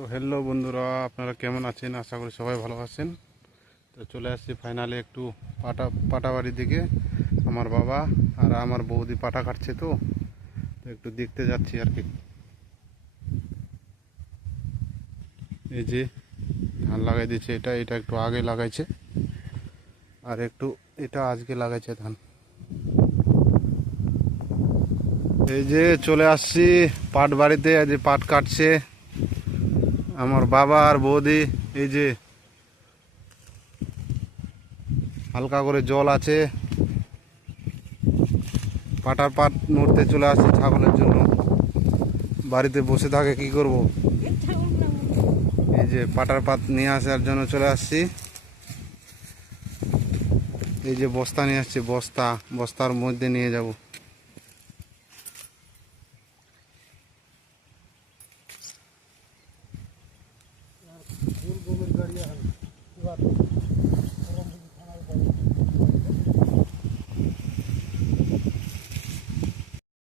তো হ্যালো বন্ধুরা, আপনারা কেমন আছেন? আশা করি সবাই ভালো আছেন। তো চলে আসছি ফাইনালি একটু পাটাবাড়ির দিকে। আমার বাবা আর আমার বৌদি পাটা কাটছে, তো একটু দেখতে যাচ্ছি আর কি। এই যে ধান লাগাই দিয়েছে, এটা এটা একটু আগে লাগাইছে, আর একটু এটা আজকে লাগাইছে ধান। এই যে চলে আসছি পাট বাড়িতে, আজ পাট কাটছে আমার বাবা আর বৌদি। এই যে হালকা করে জল আছে, পাটার পাট নড়তে চলে আসছে ছাগলের জন্য। বাড়িতে বসে থাকে কি করব, এই যে পাটার পাট নিয়ে আসার জন্য চলে আসছি। এই যে বস্তা নিয়ে আসছি, বস্তার মধ্যে নিয়ে যাব।